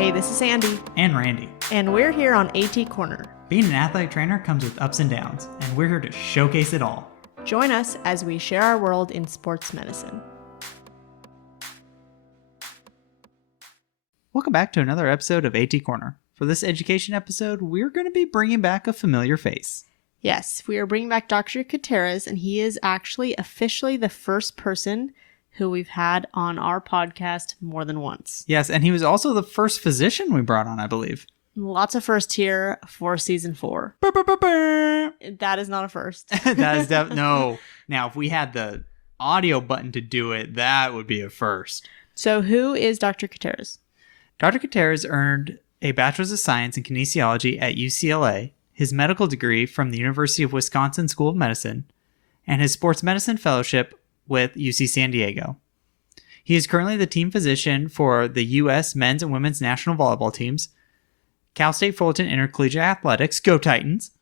Hey, this is Andy. And Randy. And we're here on AT Corner. Being an athletic trainer comes with ups and downs, and we're here to showcase it all. Join us as we share our world in sports medicine. Welcome back to another episode of AT Corner. For this education episode, we're going to be bringing back a familiar face. Yes, we are bringing back Dr. Koutures, and he is actually officially the first person who we've had on our podcast more than once. Yes, and he was also the first physician we brought on, I believe. Lots of first here for season 4. That is not a first. That is no. Now, if we had the audio button to do it, that would be a first. So who is Dr. Koutures? Dr. Koutures earned a Bachelor's of Science in Kinesiology at UCLA, his medical degree from the University of Wisconsin School of Medicine, and his sports medicine fellowship with UC San Diego. He is currently the team physician for the U.S. men's and women's national volleyball teams, Cal State Fullerton Intercollegiate Athletics, Go Titans,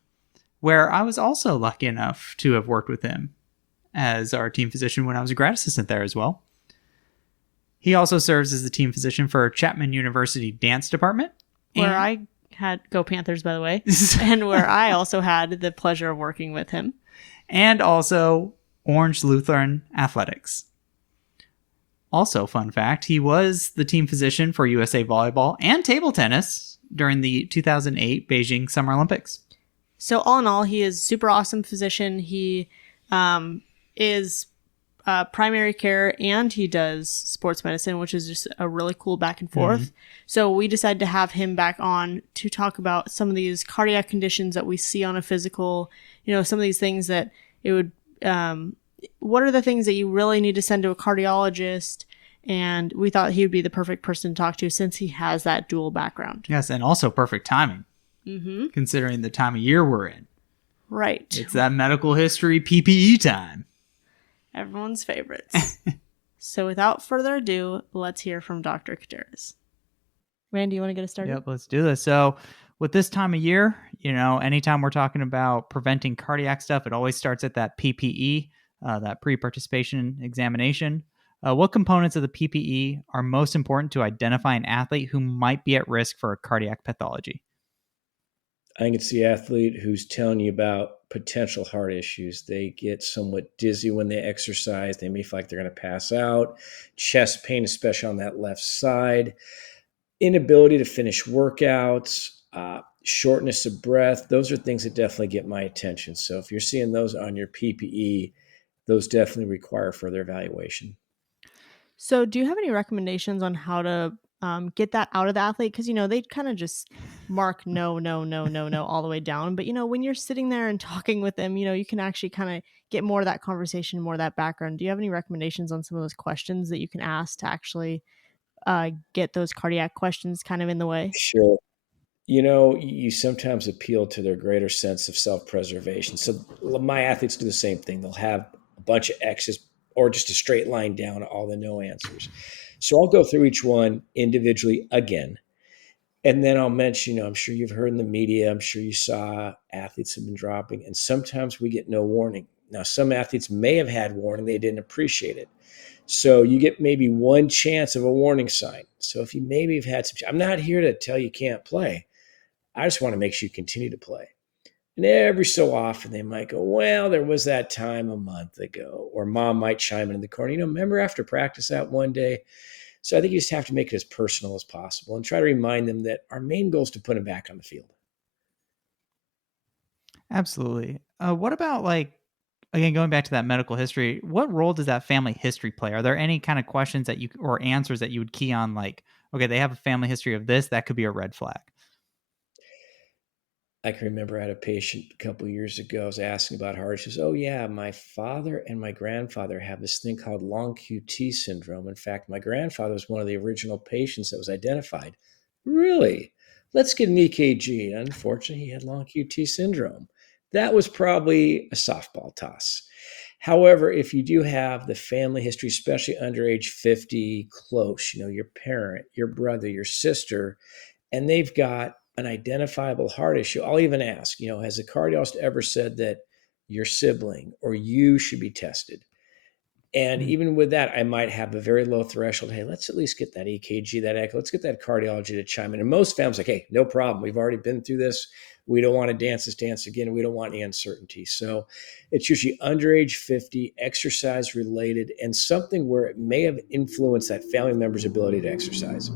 where I was also lucky enough to have worked with him as our team physician when I was a grad assistant there as well. He also serves as the team physician for Chapman University Dance Department. Where I had, go Panthers, by the way, and where I also had the pleasure of working with him. And also Orange Lutheran Athletics. Also, fun fact, he was the team physician for USA Volleyball and table tennis during the 2008 Beijing Summer Olympics. So all in all, he is a super awesome physician. He is primary care and he does sports medicine, which is just a really cool back and forth. Mm-hmm. So we decided to have him back on to talk about some of these cardiac conditions that we see on a physical, some of these things that it would, what are the things that you really need to send to a cardiologist? And we thought he would be the perfect person to talk to since he has that dual background. Yes, and also perfect timing, considering the time of year we're in. Right. It's that medical history PPE time. Everyone's favorites. So without further ado, let's hear from Dr. Koutures. Randy, you want to get us started? Yep, let's do this. So with this time of year, anytime we're talking about preventing cardiac stuff, it always starts at that PPE, that pre-participation examination. What components of the PPE are most important to identify an athlete who might be at risk for a cardiac pathology? I think it's the athlete who's telling you about potential heart issues. They get somewhat dizzy when they exercise. They may feel like they're going to pass out. Chest pain, especially on that left side. Inability to finish workouts. Shortness of breath. Those are things that definitely get my attention. So if you're seeing those on your PPE, those definitely require further evaluation. So do you have any recommendations on how to get that out of the athlete? Because, they kind of just mark no all the way down. But, when you're sitting there and talking with them, you can actually kind of get more of that conversation, more of that background. Do you have any recommendations on some of those questions that you can ask to actually get those cardiac questions kind of in the way? Sure. You sometimes appeal to their greater sense of self-preservation. So my athletes do the same thing. They'll have a bunch of X's or just a straight line down all the no answers. So I'll go through each one individually again. And then I'll mention, I'm sure you've heard in the media, I'm sure you saw athletes have been dropping, and sometimes we get no warning. Now, some athletes may have had warning, they didn't appreciate it. So you get maybe one chance of a warning sign. So if you maybe have had some, I'm not here to tell you can't play. I just want to make sure you continue to play. And every so often they might go, well, there was that time a month ago, or mom might chime in the corner, remember after practice that one day? So I think you just have to make it as personal as possible and try to remind them that our main goal is to put them back on the field. Absolutely. What about again, going back to that medical history, what role does that family history play? Are there any kind of questions that or answers that you would key on, okay, they have a family history of this, that could be a red flag? I can remember I had a patient a couple of years ago. I was asking about heart issues. Oh, yeah, my father and my grandfather have this thing called long QT syndrome. In fact, my grandfather was one of the original patients that was identified. Really? Let's get an EKG. Unfortunately, he had long QT syndrome. That was probably a softball toss. However, if you do have the family history, especially under age 50, close, your parent, your brother, your sister, and they've got an identifiable heart issue, I'll even ask, has a cardiologist ever said that your sibling or you should be tested? And Mm. even with that, I might have a very low threshold. Hey, let's at least get that EKG, that echo. Let's get that cardiology to chime in. And most families like, hey, no problem. We've already been through this. We don't want to dance this dance again. We don't want any uncertainty. So it's usually under age 50, exercise related, and something where it may have influenced that family member's ability to exercise.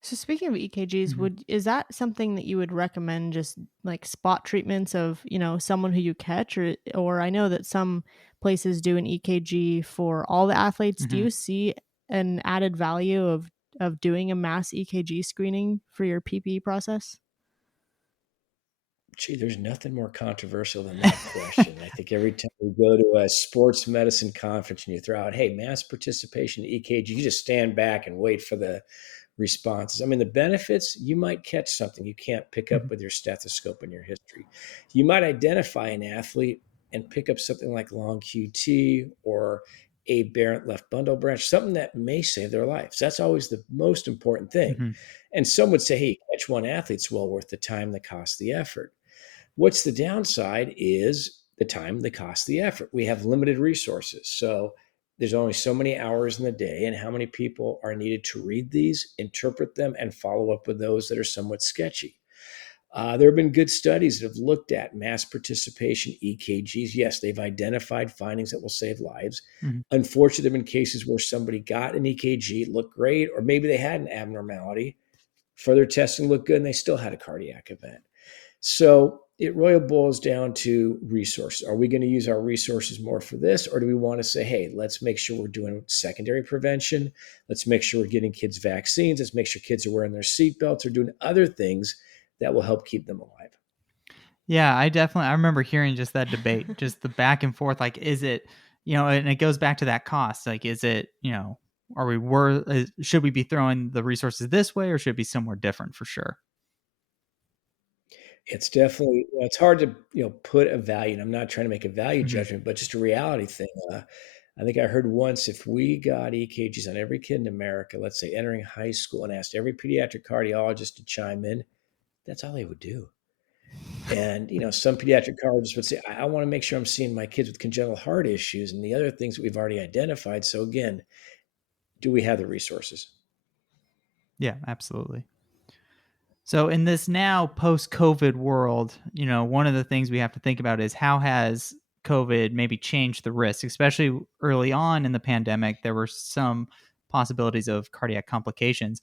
So speaking of EKGs, Mhm. is that something that you would recommend, just like spot treatments of, someone who you catch, or I know that some places do an EKG for all the athletes. Do Mhm. you see an added value of doing a mass EKG screening for your PPE process? Gee, there's nothing more controversial than that question. I think every time we go to a sports medicine conference and you throw out, hey, mass participation EKG, you just stand back and wait for the responses. I mean, the benefits, you might catch something you can't pick up Mhm. with your stethoscope in your history. You might identify an athlete and pick up something like long QT or aberrant left bundle branch, something that may save their lives. That's always the most important thing. Mhm. And some would say, hey, catch one athlete's well worth the time, the cost, the effort. What's the downside is the time, the cost, the effort. We have limited resources. So there's only so many hours in the day, and how many people are needed to read these, interpret them, and follow up with those that are somewhat sketchy. There have been good studies that have looked at mass participation EKGs. Yes, they've identified findings that will save lives. Mhm. Unfortunately, there have been cases where somebody got an EKG, it looked great, or maybe they had an abnormality. Further testing looked good, and they still had a cardiac event. So it really boils down to resources. Are we going to use our resources more for this? Or do we want to say, hey, let's make sure we're doing secondary prevention. Let's make sure we're getting kids vaccines. Let's make sure kids are wearing their seatbelts or doing other things that will help keep them alive. Yeah, I remember hearing just that debate, just the back and forth. Like, is it, and it goes back to that cost. Like, is it, are we should we be throwing the resources this way or should it be somewhere different for sure? It's definitely, it's hard to, put a value, and I'm not trying to make a value Mhm. judgment, but just a reality thing. I think I heard once if we got EKGs on every kid in America, let's say entering high school, and asked every pediatric cardiologist to chime in, that's all they would do. And, some pediatric cardiologists would say, I want to make sure I'm seeing my kids with congenital heart issues and the other things that we've already identified. So again, do we have the resources? Yeah, absolutely. So in this now post-COVID world, one of the things we have to think about is how has COVID maybe changed the risk, especially early on in the pandemic, there were some possibilities of cardiac complications.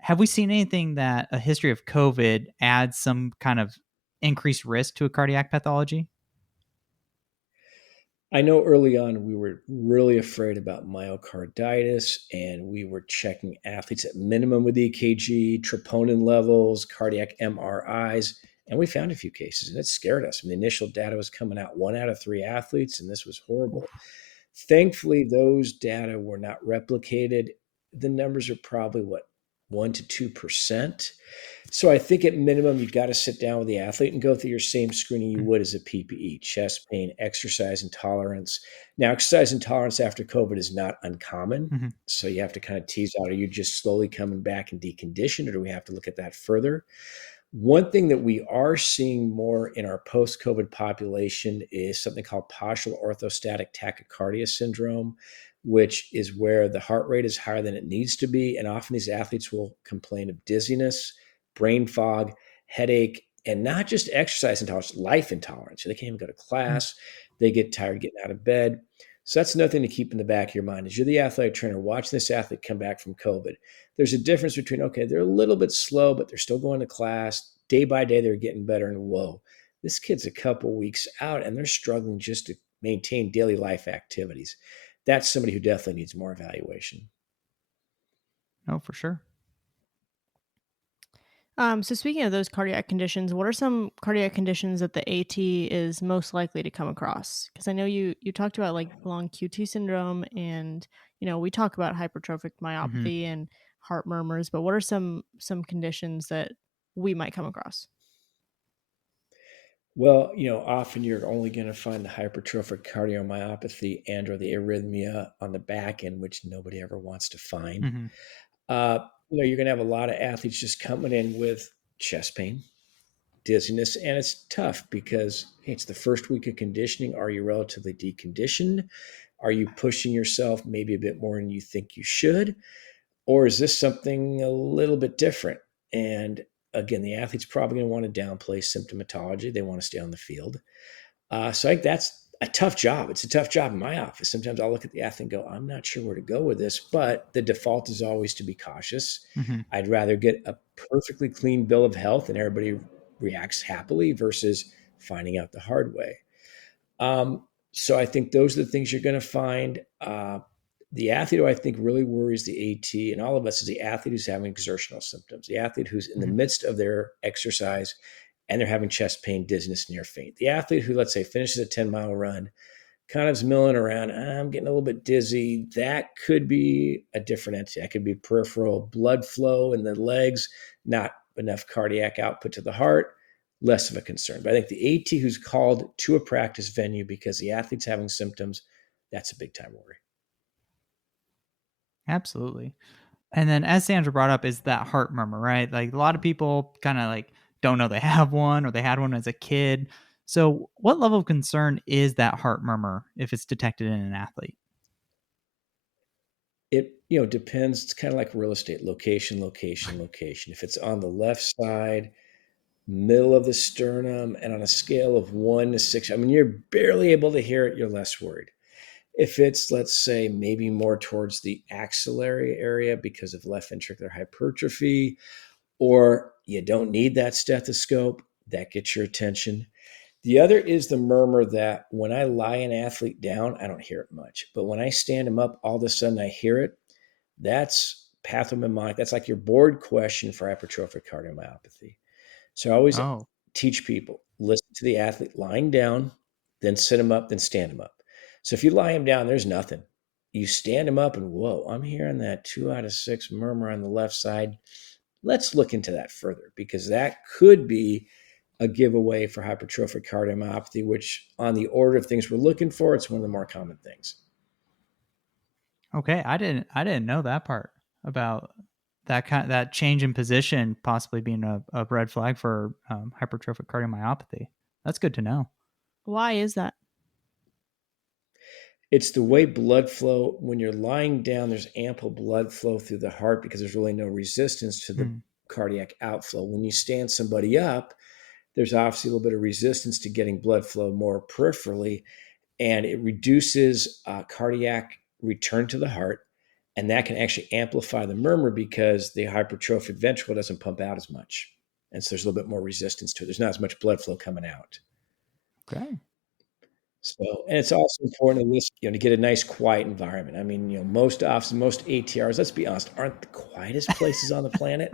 Have we seen anything that a history of COVID adds some kind of increased risk to a cardiac pathology? I know early on we were really afraid about myocarditis, and we were checking athletes at minimum with EKG, troponin levels, cardiac MRIs, and we found a few cases, and it scared us. I mean, the initial data was coming out 1 out of 3 athletes, and this was horrible. Oof. Thankfully, those data were not replicated. The numbers are probably what, 1 to 2%. So I think at minimum, you've got to sit down with the athlete and go through your same screening you Mm. would as a PPE: chest pain, exercise intolerance. Now, exercise intolerance after COVID is not uncommon. Mhm. So you have to kind of tease out, are you just slowly coming back and deconditioned, or do we have to look at that further? One thing that we are seeing more in our post COVID population is something called postural orthostatic tachycardia syndrome, which is where the heart rate is higher than it needs to be. And often these athletes will complain of dizziness, brain fog, headache, and not just exercise intolerance, life intolerance. So they can't even go to Mm. class. They get tired getting out of bed. So that's another thing to keep in the back of your mind. As you're the athletic trainer watching this athlete come back from COVID, there's a difference between, okay, they're a little bit slow, but they're still going to class. Day by day, they're getting better. And whoa, this kid's a couple weeks out and they're struggling just to maintain daily life activities. That's somebody who definitely needs more evaluation. Oh, for sure. So speaking of those cardiac conditions, what are some cardiac conditions that the AT is most likely to come across? Because I know you talked about like long QT syndrome, and we talk about hypertrophic Mhm. myopathy and heart murmurs, but what are some conditions that we might come across? Well, often you're only going to find the hypertrophic cardiomyopathy and or the arrhythmia on the back end, which nobody ever wants to find. Mhm. You're going to have a lot of athletes just coming in with chest pain, dizziness, and it's tough because hey, it's the first week of conditioning. Are you relatively deconditioned? Are you pushing yourself maybe a bit more than you think you should? Or is this something a little bit different? And again, the athlete's probably going to want to downplay symptomatology. They want to stay on the field. So I think that's a tough job. It's a tough job in my office. Sometimes I'll look at the athlete and go, I'm not sure where to go with this, but the default is always to be cautious. Mm-hmm. I'd rather get a perfectly clean bill of health and everybody reacts happily versus finding out the hard way. So I think those are the things you're going to find. The athlete who I think really worries the AT and all of us is the athlete who's having exertional symptoms, the athlete who's in the midst of their exercise and they're having chest pain, dizziness, near faint. The athlete who, let's say, finishes a 10-mile run, kind of is milling around, I'm getting a little bit dizzy. That could be a different entity. That could be peripheral blood flow in the legs, not enough cardiac output to the heart, less of a concern. But I think the AT who's called to a practice venue because the athlete's having symptoms, that's a big time worry. Absolutely. And then as Sandra brought up is that heart murmur, right? Like a lot of people kind of like don't know they have one or they had one as a kid. So what level of concern is that heart murmur if it's detected in an athlete? It depends. It's kind of like real estate, location, location, location. If it's on the left side, middle of the sternum, and on a scale of 1 to 6, I mean, you're barely able to hear it, you're less worried. If it's, let's say, maybe more towards the axillary area because of left ventricular hypertrophy, or you don't need that stethoscope, that gets your attention. The other is the murmur that when I lie an athlete down, I don't hear it much. But when I stand him up, all of a sudden I hear it. That's pathomnemonic. That's like your board question for hypertrophic cardiomyopathy. So I always Oh, teach people, listen to the athlete lying down, then sit him up, then stand him up. So if you lie him down, there's nothing. You stand him up and whoa, I'm hearing that 2 out of 6 murmur on the left side. Let's look into that further because that could be a giveaway for hypertrophic cardiomyopathy, which on the order of things we're looking for, it's one of the more common things. okay. I didn't know that part about that change in position possibly being a red flag for hypertrophic cardiomyopathy. That's good to know. Why is that? It's the way blood flow, when you're lying down, there's ample blood flow through the heart because there's really no resistance to the cardiac outflow. When you stand somebody up, there's obviously a little bit of resistance to getting blood flow more peripherally, and it reduces cardiac return to the heart. And that can actually amplify the murmur because the hypertrophic ventricle doesn't pump out as much. And so there's a little bit more resistance to it. There's not as much blood flow coming out. Okay. So, and it's also important to listen, to get a nice quiet environment. I mean, most offices, most ATRs, let's be honest, aren't the quietest places on the planet.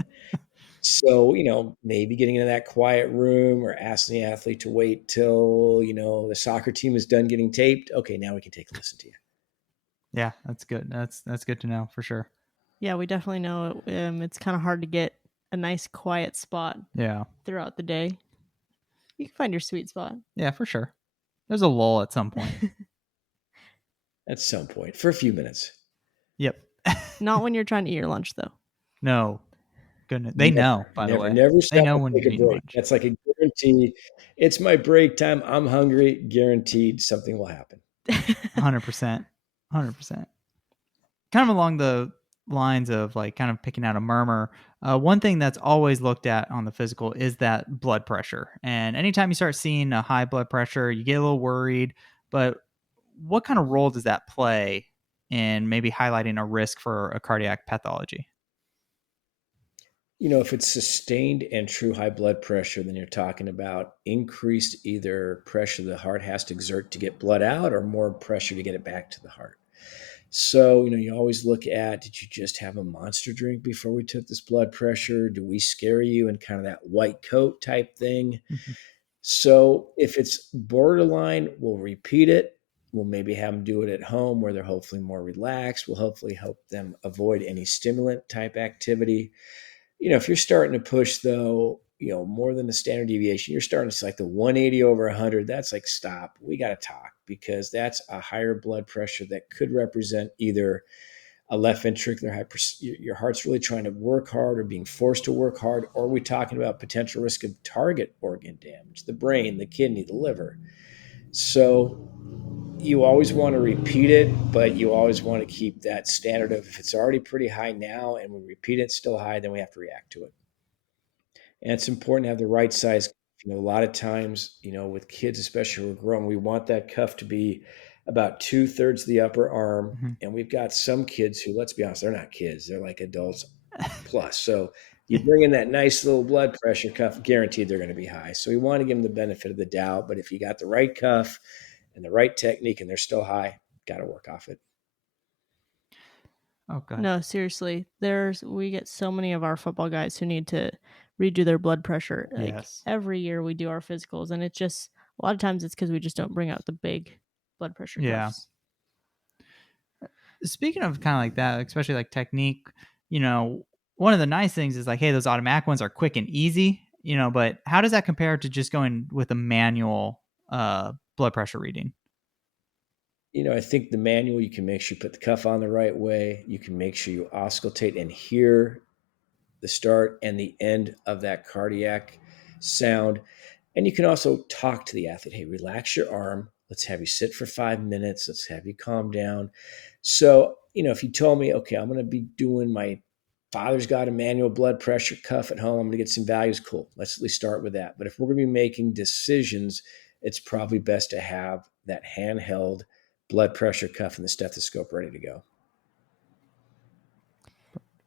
So, maybe getting into that quiet room or asking the athlete to wait till, the soccer team is done getting taped. Okay, now we can take a listen to you. Yeah, that's good. That's good to know for sure. Yeah, we definitely know it's kind of hard to get a nice quiet spot Yeah. throughout the day. You can find your sweet spot. Yeah, for sure. There's a lull at some point. At some point, for a few minutes. Yep. Not when you're trying to eat your lunch, though. No. Goodness. They know, by the way. Never They stop know to when take you're a eating break. lunch. That's like a guarantee. It's my break time. I'm hungry. Guaranteed something will happen. 100%. 100%. Kind of along the lines of like kind of picking out a murmur, one thing that's always looked at on the physical is that blood pressure. And anytime you start seeing a high blood pressure, you get a little worried. But what kind of role does that play in maybe highlighting a risk for a cardiac pathology? If it's sustained and true high blood pressure, then you're talking about increased either pressure the heart has to exert to get blood out or more pressure to get it back to the heart. So, you always look at, did you just have a monster drink before we took this blood pressure? Do we scare you in kind of that white coat type thing? Mm-hmm. So if it's borderline, we'll repeat it. We'll maybe have them do it at home where they're hopefully more relaxed. We'll hopefully help them avoid any stimulant type activity. If you're starting to push though, more than the standard deviation, you're starting to see like the 180 over 100. That's like, stop. We got to talk because that's a higher blood pressure that could represent either a left ventricular your heart's really trying to work hard or being forced to work hard, or are we talking about potential risk of target organ damage, the brain, the kidney, the liver? So, you always want to repeat it, but you always want to keep that standard of if it's already pretty high now and we repeat it still high, then we have to react to it. And it's important to have the right size. A lot of times, with kids, especially who are growing, we want that cuff to be about 2/3 of the upper arm. Mm-hmm. And we've got some kids who, let's be honest, they're not kids. They're like adults plus. So you bring in that nice little blood pressure cuff, guaranteed they're going to be high. So we want to give them the benefit of the doubt. But if you got the right cuff and the right technique and they're still high, got to work off it. Oh, God. No, seriously. We get so many of our football guys who need to redo their blood pressure. Like Yes. every year we do our physicals, and it's just a lot of times it's because we just don't bring out the big blood pressure cuffs. Speaking of kind of like that, especially like technique, one of the nice things is like, hey, those automatic ones are quick and easy, but how does that compare to just going with a manual blood pressure reading? I think the manual, you can make sure you put the cuff on the right way. You can make sure you auscultate and hear the start and the end of that cardiac sound. And you can also talk to the athlete. Hey, relax your arm. Let's have you sit for 5 minutes. Let's have you calm down. So, if you told me, okay, I'm going to be doing my father's got a manual blood pressure cuff at home, I'm going to get some values. Cool. Let's at least start with that. But if we're going to be making decisions, it's probably best to have that handheld blood pressure cuff and the stethoscope ready to go.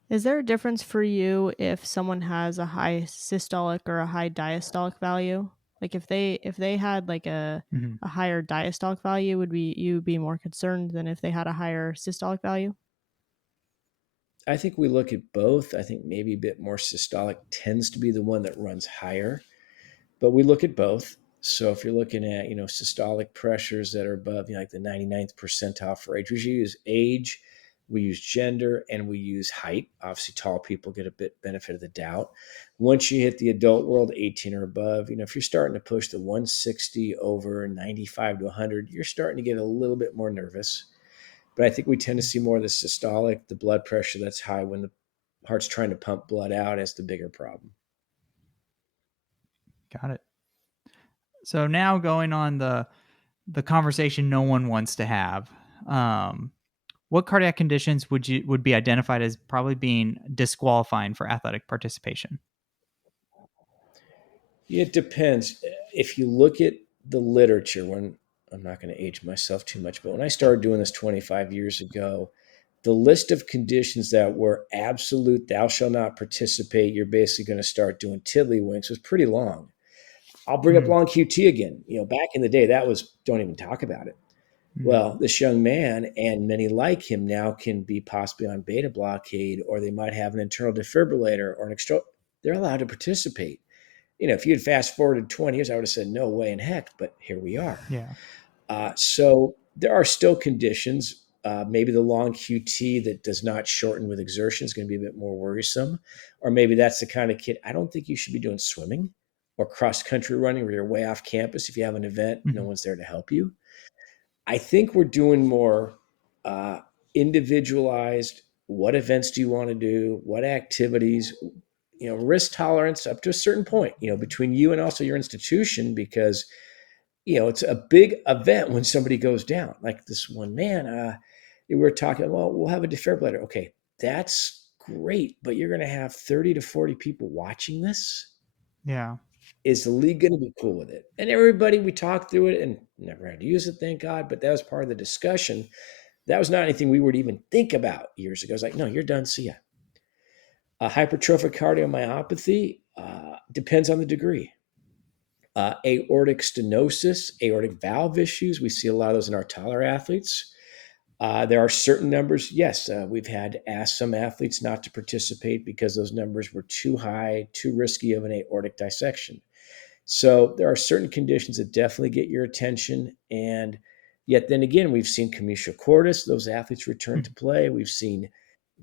Is there a difference for you if someone has a high systolic or a high diastolic value? Like if they had like a higher diastolic value, would you be more concerned than if they had a higher systolic value? I think we look at both. I think maybe a bit more systolic tends to be the one that runs higher, but we look at both. So if you're looking at, systolic pressures that are above, like the 99th percentile for age, we use age, we use gender, and we use height. Obviously, tall people get a bit benefit of the doubt. Once you hit the adult world, 18 or above, if you're starting to push the 160 over 95 to 100, you're starting to get a little bit more nervous. But I think we tend to see more of the systolic, the blood pressure that's high when the heart's trying to pump blood out, as the bigger problem. Got it. So now going on the conversation no one wants to have, what cardiac conditions would be identified as probably being disqualifying for athletic participation? It depends. If you look at the literature, when I'm not going to age myself too much, but when I started doing this 25 years ago, the list of conditions that were absolute, thou shalt not participate, you're basically going to start doing tiddlywinks, was pretty long. I'll bring up long QT again. Back in the day, that was, don't even talk about it. Well, this young man and many like him now can be possibly on beta blockade, or they might have an internal defibrillator or an extra. They're allowed to participate. If you had fast forwarded 20 years, I would have said no way in heck, but here we are. Yeah. So there are still conditions. Maybe the long QT that does not shorten with exertion is going to be a bit more worrisome. Or maybe that's the kind of kid, I don't think you should be doing swimming or cross-country running where you're way off campus. If you have an event, no one's there to help you. I think we're doing more individualized. What events do you want to do? What activities? Risk tolerance up to a certain point, between you and also your institution, because, it's a big event when somebody goes down. Like this one man, we were talking, well, we'll have a defibrillator. Okay, that's great, but you're going to have 30 to 40 people watching this. Yeah. Is the league going to be cool with it? And everybody, we talked through it and never had to use it, thank God, but that was part of the discussion. That was not anything we would even think about years ago. It's like, no, you're done, see ya. Hypertrophic cardiomyopathy depends on the degree. Aortic stenosis, aortic valve issues, we see a lot of those in our taller athletes. There are certain numbers, yes, we've had to ask some athletes not to participate because those numbers were too high, too risky of an aortic dissection. So there are certain conditions that definitely get your attention. And yet then again, we've seen commotio cordis, those athletes return to play. We've seen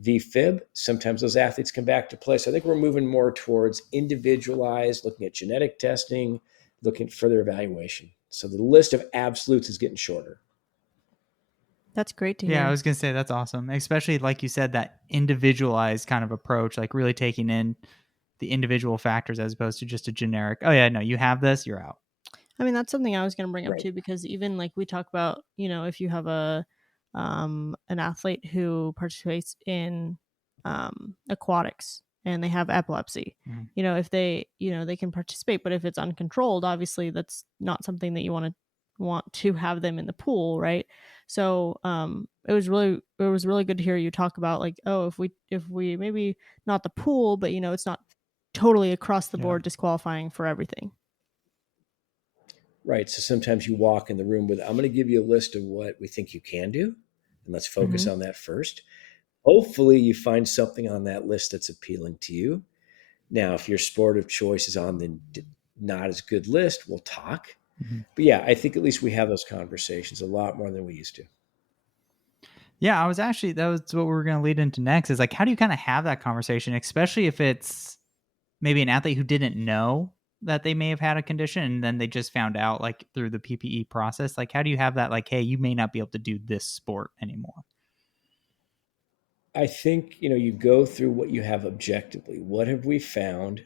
VFib, sometimes those athletes come back to play. So I think we're moving more towards individualized, looking at genetic testing, looking at further evaluation. So the list of absolutes is getting shorter. That's great to hear. Yeah, I was going to say that's awesome. Especially like you said, that individualized kind of approach, like really taking in the individual factors as opposed to just a generic, oh yeah, no, you have this, you're out. I mean, that's something I was going to bring up Right. too, because even like we talk about, if you have an athlete who participates in aquatics and they have epilepsy, Mhm. if they can participate, but if it's uncontrolled, obviously that's not something that you want to have them in the pool, right? So it was really good to hear you talk about, like, oh, if we maybe not the pool, but it's not totally across the Yeah. board disqualifying for everything. Right. So sometimes you walk in the room with, I'm going to give you a list of what we think you can do, and let's focus Mm-hmm. on that first. Hopefully, you find something on that list that's appealing to you. Now, if your sport of choice is on the not as good list, we'll talk. Mhm. But yeah, I think at least we have those conversations a lot more than we used to. Yeah, that was what we were going to lead into next, is like, how do you kind of have that conversation, especially if it's maybe an athlete who didn't know that they may have had a condition and then they just found out like through the PPE process? Like, how do you have that, like, hey, you may not be able to do this sport anymore? I think, you go through what you have objectively. What have we found?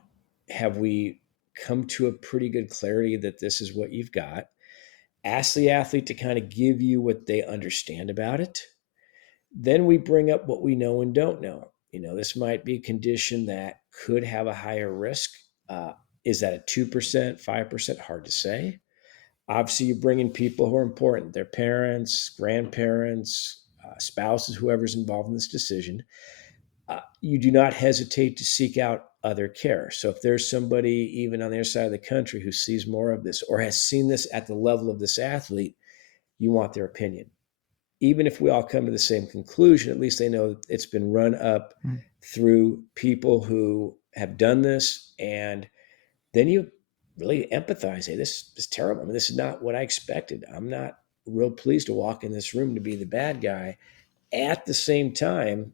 Have we come to a pretty good clarity that this is what you've got? Ask the athlete to kind of give you what they understand about it. Then we bring up what we know and don't know. This might be a condition that could have a higher risk. Uh, is that a 2%, 5%? Hard to say. Obviously, you bring in people who are important, their parents, grandparents, spouses, whoever's involved in this decision. You do not hesitate to seek out other care. So if there's somebody even on the other side of the country who sees more of this or has seen this at the level of this athlete, you want their opinion. Even if we all come to the same conclusion, at least they know that it's been run up Mhm. through people who have done this. And then you really empathize. Hey, this is terrible. I mean, this is not what I expected. I'm not real pleased to walk in this room to be the bad guy. At the same time,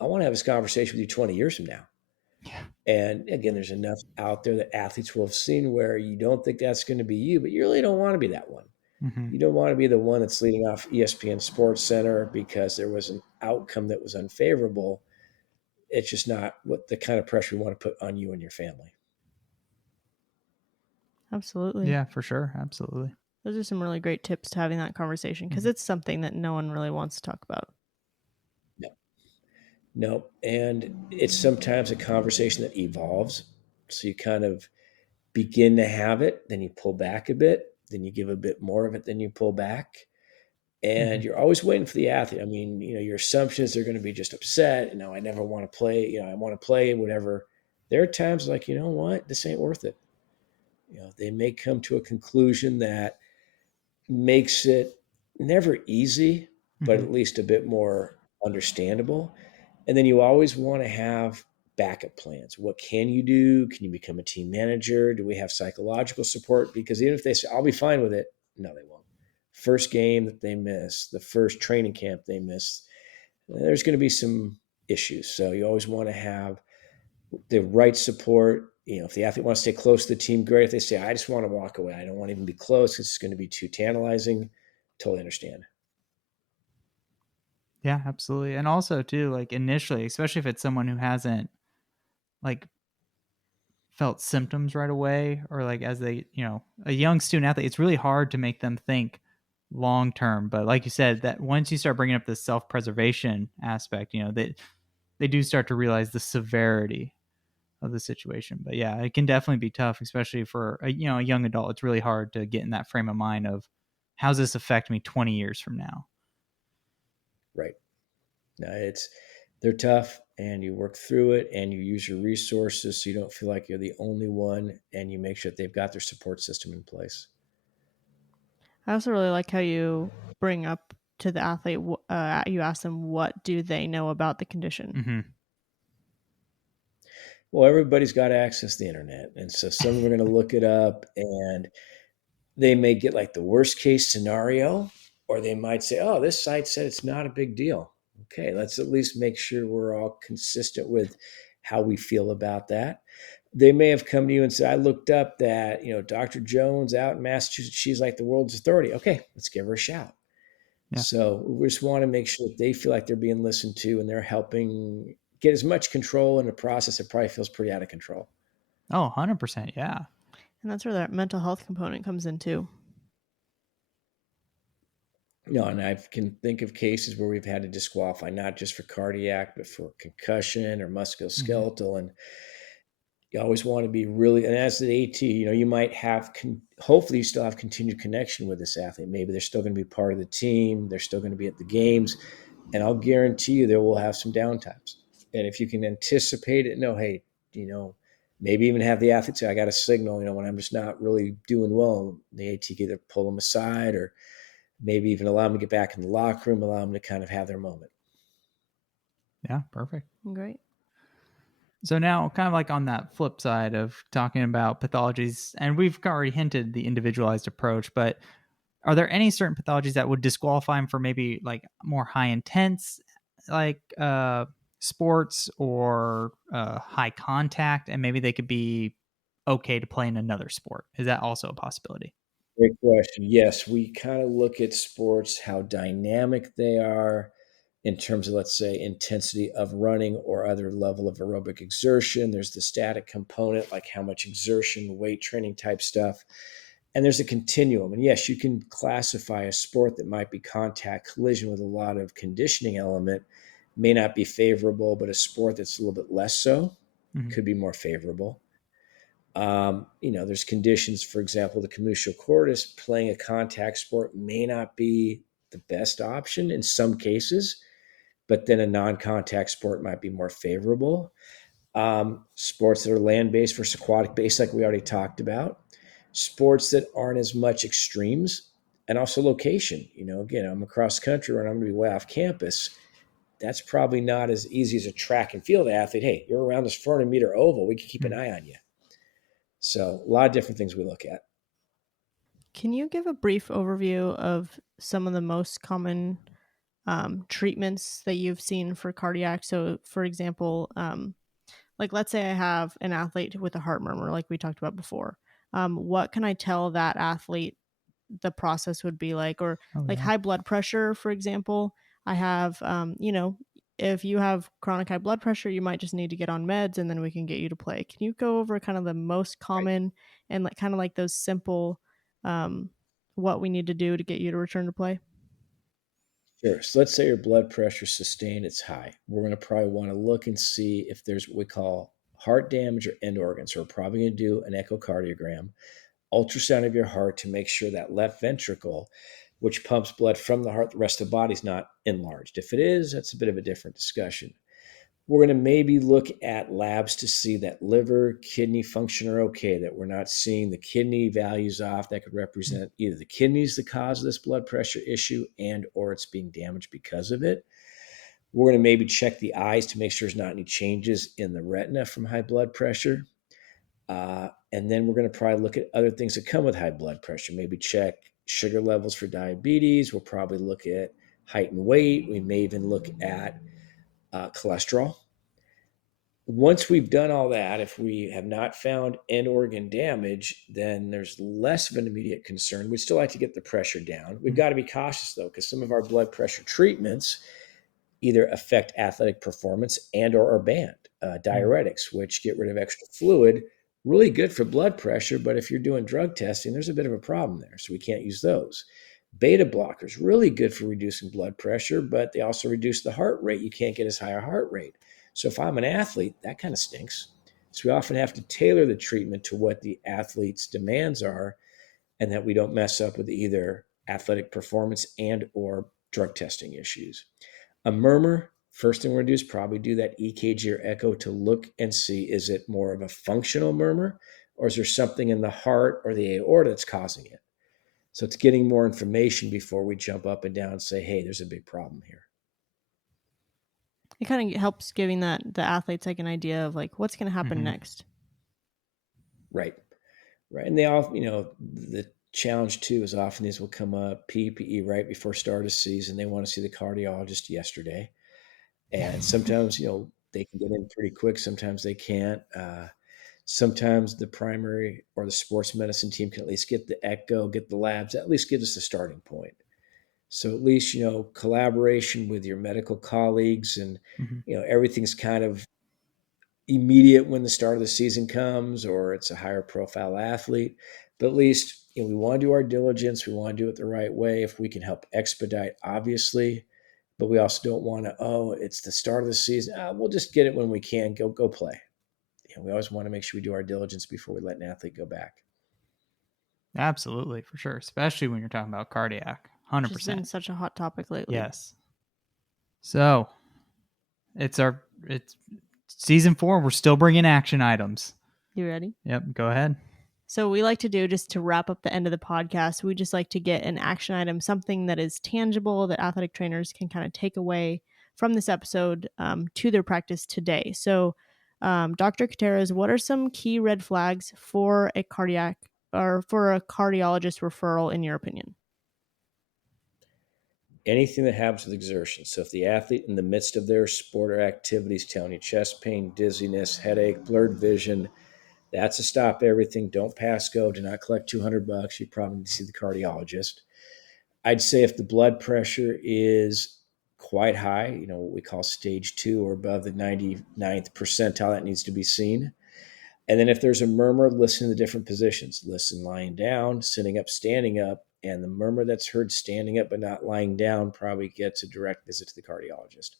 I want to have this conversation with you 20 years from now. Yeah. And again, there's enough out there that athletes will have seen where you don't think that's going to be you, but you really don't want to be that one. Mm-hmm. You don't want to be the one that's leading off ESPN Sports Center because there was an outcome that was unfavorable. It's just not what the kind of pressure we want to put on you and your family. Absolutely. Yeah, for sure. Absolutely. Those are some really great tips to having that conversation, because Mhm. it's something that no one really wants to talk about. No, no. And it's sometimes a conversation that evolves. So you kind of begin to have it, then you pull back a bit, then you give a bit more of it, then you pull back. And Mhm. you're always waiting for the athlete. I mean, your assumptions, they're going to be just upset. I never want to play. I want to play, whatever. There are times like, you know what, this ain't worth it. They may come to a conclusion that makes it never easy, but Mhm. at least a bit more understandable. And then you always want to have backup plans. What can you do? Can you become a team manager? Do we have psychological support? Because even if they say, I'll be fine with it, no, they won't. First game that they miss, the first training camp they miss, there's going to be some issues. So you always want to have the right support. If the athlete wants to stay close to the team, great. If they say, I just want to walk away, I don't want to even be close because it's going to be too tantalizing, totally understand. Yeah, absolutely. And also too, like, initially, especially if it's someone who hasn't like felt symptoms right away, or like as they, a young student athlete, it's really hard to make them think long term. But like you said, that once you start bringing up the self-preservation aspect, they do start to realize the severity of the situation. But yeah, it can definitely be tough, especially for a young adult. It's really hard to get in that frame of mind of, how's this affect me 20 years from now? Right. No, they're tough, and you work through it and you use your resources so you don't feel like you're the only one, and you make sure that they've got their support system in place. I also really like how you bring up to the athlete, you ask them, what do they know about the condition? Mm-hmm. Well, everybody's got access to the internet. And so some of them are going to look it up, and they may get like the worst case scenario, or they might say, oh, this site said it's not a big deal. Okay, let's at least make sure we're all consistent with how we feel about that. They may have come to you and said, I looked up that, Dr. Jones out in Massachusetts, she's like the world's authority. Okay, let's give her a shout. Yeah. So we just want to make sure that they feel like they're being listened to and they're helping get as much control in a process that probably feels pretty out of control. Oh, 100%. Yeah. And that's where that mental health component comes in too. And I can think of cases where we've had to disqualify, not just for cardiac, but for concussion or Mm-hmm. musculoskeletal. And you always want to be really, and as an AT, you might have, hopefully you still have continued connection with this athlete. Maybe they're still going to be part of the team. They're still going to be at the games. And I'll guarantee you there will have some downtimes. And if you can anticipate it, know, hey, maybe even have the athlete say, I got a signal, when I'm just not really doing well, the AT can either pull them aside or maybe even allow them to get back in the locker room, allow them to kind of have their moment. Yeah, perfect. Great. So now, kind of like on that flip side of talking about pathologies, and we've already hinted the individualized approach, but are there any certain pathologies that would disqualify him for maybe like more high intense, like sports or high contact, and maybe they could be okay to play in another sport? Is that also a possibility? Great question. Yes, we kind of look at sports, how dynamic they are in terms of, let's say, intensity of running or other level of aerobic exertion. There's the static component, like how much exertion, weight training type stuff. And there's a continuum. And yes, you can classify a sport that might be contact collision with a lot of conditioning element, may not be favorable, but a sport that's a little bit less so Mm-hmm. could be more favorable. There's conditions, for example, the commotio cordis, playing a contact sport may not be the best option in some cases, but then a non-contact sport might be more favorable. Sports that are land-based versus aquatic-based, like we already talked about. Sports that aren't as much extremes, and also location. Again, I'm across country and I'm going to be way off campus. That's probably not as easy as a track and field athlete. Hey, you're around this 400-meter oval. We can keep an eye on you. So a lot of different things we look at. Can you give a brief overview of some of the most common treatments that you've seen for cardiac? So, for example, like let's say I have an athlete with a heart murmur, like we talked about before. What can I tell that athlete the process would be like? Or like high blood pressure, for example. I have, if you have chronic high blood pressure, you might just need to get on meds and then we can get you to play. Can you go over kind of the most common and like kind of like those simple, um, what we need to do to get you to return to play? Sure. So let's say your blood pressure sustained, it's high. We're going to probably want to look and see if there's what we call heart damage or end organs. So we're probably going to do an echocardiogram, ultrasound of your heart to make sure that left ventricle, which pumps blood from the heart, the rest of the body's not enlarged. If it is, that's a bit of a different discussion. We're going to maybe look at labs to see that liver, kidney function are okay, that we're not seeing the kidney values off. That could represent either the kidney's the cause of this blood pressure issue and or it's being damaged because of it. We're going to maybe check the eyes to make sure there's not any changes in the retina from high blood pressure. And then we're going to probably look at other things that come with high blood pressure. Maybe check sugar levels for diabetes. We'll probably look at height and weight. We may even look at cholesterol. Once we've done all that, if we have not found end organ damage, then there's less of an immediate concern. We'd still like to get the pressure down. We've got to be cautious, though, because some of our blood pressure treatments either affect athletic performance and or are banned. Diuretics, which get rid of extra fluid, really good for blood pressure, but if you're doing drug testing, there's a bit of a problem there, so we can't use those. Beta blockers, really good for reducing blood pressure, but they also reduce the heart rate. You can't get as high a heart rate. So if I'm an athlete, that kind of stinks. So we often have to tailor the treatment to what the athlete's demands are and that we don't mess up with either athletic performance and or drug testing issues. A murmur, first thing we're going to do is probably do that EKG or echo to look and see, is it more of a functional murmur or is there something in the heart or the aorta that's causing it? So it's getting more information before we jump up and down and say, hey, there's a big problem here. It kind of helps giving that the athletes like an idea of like what's going to happen next. Right. And they all, the challenge too is often these will come up PPE right before start of season. They want to see the cardiologist yesterday. And sometimes, they can get in pretty quick. Sometimes they can't. Sometimes the primary or the sports medicine team can at least get the echo, get the labs, at least give us a starting point. So at least, collaboration with your medical colleagues and, everything's kind of immediate when the start of the season comes, or it's a higher profile athlete. But at least, we want to do our diligence. We want to do it the right way. If we can help expedite, obviously, but we also don't want to, it's the start of the season. We'll just get it when we can. Go play. We always want to make sure we do our diligence before we let an athlete go back. Absolutely, for sure. Especially when you're talking about cardiac. 100%. It's been such a hot topic lately. Yes. So it's season 4. We're still bringing action items. You ready? Yep. Go ahead. So we like to do, just to wrap up the end of the podcast, we just like to get an action item, something that is tangible that athletic trainers can kind of take away from this episode to their practice today. So Dr. Koutures, what are some key red flags for a cardiologist referral in your opinion? Anything that happens with exertion. So if the athlete in the midst of their sport or activities telling you chest pain, dizziness, headache, blurred vision, that's a stop everything. Don't pass go. Do not collect $200. You probably need to see the cardiologist. I'd say if the blood pressure is quite high, what we call stage 2 or above the 99th percentile, that needs to be seen. And then if there's a murmur, listen to the different positions. Listen lying down, sitting up, standing up. And the murmur that's heard standing up but not lying down probably gets a direct visit to the cardiologist.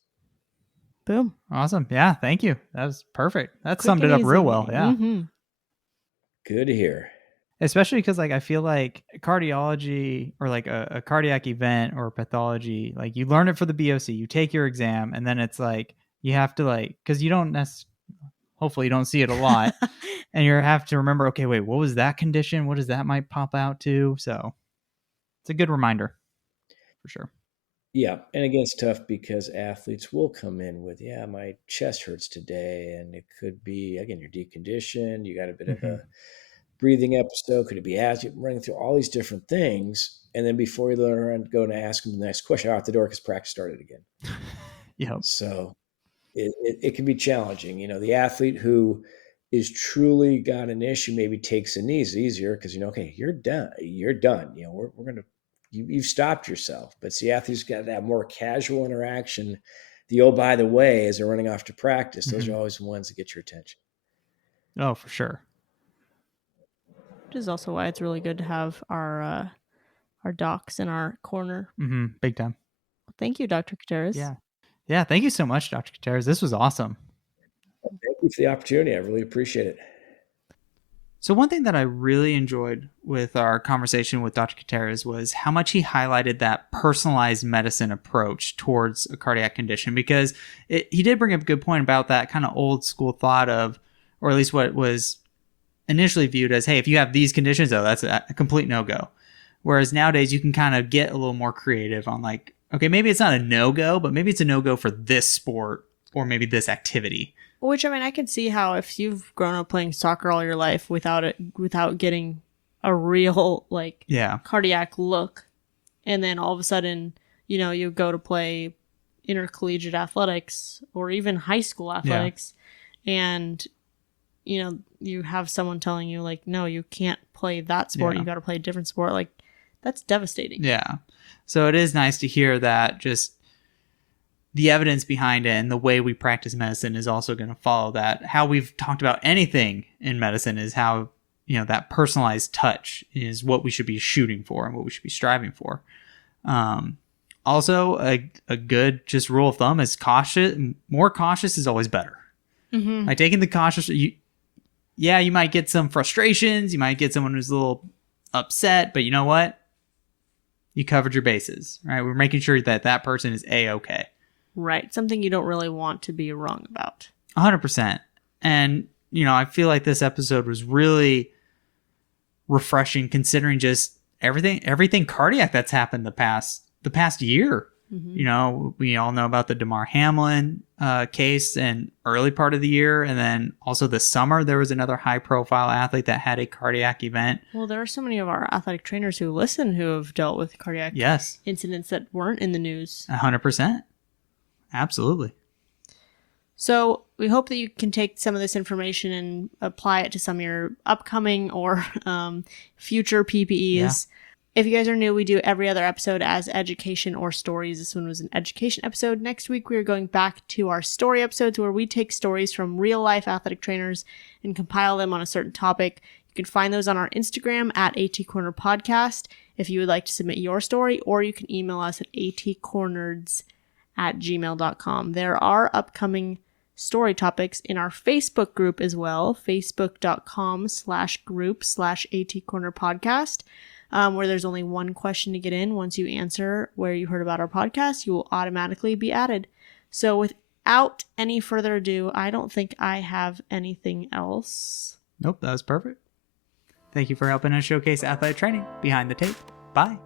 Boom. Awesome. Yeah, thank you. That was perfect. That Quick summed it and up real easy. well. Yeah. Mm-hmm. Good to hear. Especially because I feel like cardiology or like a cardiac event or pathology, like you learn it for the BOC, you take your exam, and then it's like you have to because you don't hopefully you don't see it a lot, and you have to remember, okay, wait, what was that condition? What does that might pop out to? So it's a good reminder for sure. Yeah. And again, it's tough because athletes will come in with, my chest hurts today. And it could be, again, you're deconditioned. You got a bit of a breathing episode. Could it be as you're running through all these different things? And then before you learn, go to ask them the next question, out the door because practice started again. Yep. So it can be challenging. The athlete who is truly got an issue maybe takes a knee easier because, okay, you're done. You're done. We're going to, you've stopped yourself. But see, athletes got that more casual interaction. By the way, as they're running off to practice, those are always the ones that get your attention. Oh, for sure. Which is also why it's really good to have our docs in our corner. Big time. Thank you, Dr. Koutures. Yeah. Thank you so much, Dr. Koutures. This was awesome. Thank you for the opportunity. I really appreciate it. So one thing that I really enjoyed with our conversation with Dr. Koutures was how much he highlighted that personalized medicine approach towards a cardiac condition, because he did bring up a good point about that kind of old school thought of, or at least what was initially viewed as, hey, if you have these conditions, that's a complete no-go. Whereas nowadays you can kind of get a little more creative on okay, maybe it's not a no-go, but maybe it's a no-go for this sport or maybe this activity. Which, I can see how if you've grown up playing soccer all your life without getting a real cardiac look, and then all of a sudden, you go to play intercollegiate athletics or even high school athletics, and you have someone telling you no, you can't play that sport. You got to play a different sport. That's devastating. Yeah. So it is nice to hear that just the evidence behind it and the way we practice medicine is also going to follow that. How we've talked about anything in medicine is how, that personalized touch is what we should be shooting for and what we should be striving for. Also, a good just rule of thumb is more cautious is always better. Mm-hmm. Taking the cautious, you might get some frustrations. You might get someone who's a little upset, but you know what? You covered your bases, right? We're making sure that person is A-okay. Right. Something you don't really want to be wrong about. 100%. And, I feel like this episode was really refreshing considering just everything cardiac that's happened the past year. Mm-hmm. We all know about the Damar Hamlin case in early part of the year. And then also this summer, there was another high profile athlete that had a cardiac event. Well, there are so many of our athletic trainers who listen who have dealt with cardiac incidents that weren't in the news. 100%. Absolutely. So we hope that you can take some of this information and apply it to some of your upcoming or future PPEs. If you guys are new, we do every other episode as education or stories. This one was an education episode. Next week, we are going back to our story episodes where we take stories from real life athletic trainers and compile them on a certain topic. You can find those on our Instagram at AT Corner Podcast if you would like to submit your story, or you can email us at atcorners@gmail.com. There are upcoming story topics in our Facebook group as well, facebook.com/group/AT Corner Podcast. Where there's only one question to get in. Once you answer where you heard about our podcast, you will automatically be added. So without any further ado, I don't think I have anything else. Nope, that was perfect. Thank you for helping us showcase athletic training behind the tape. Bye.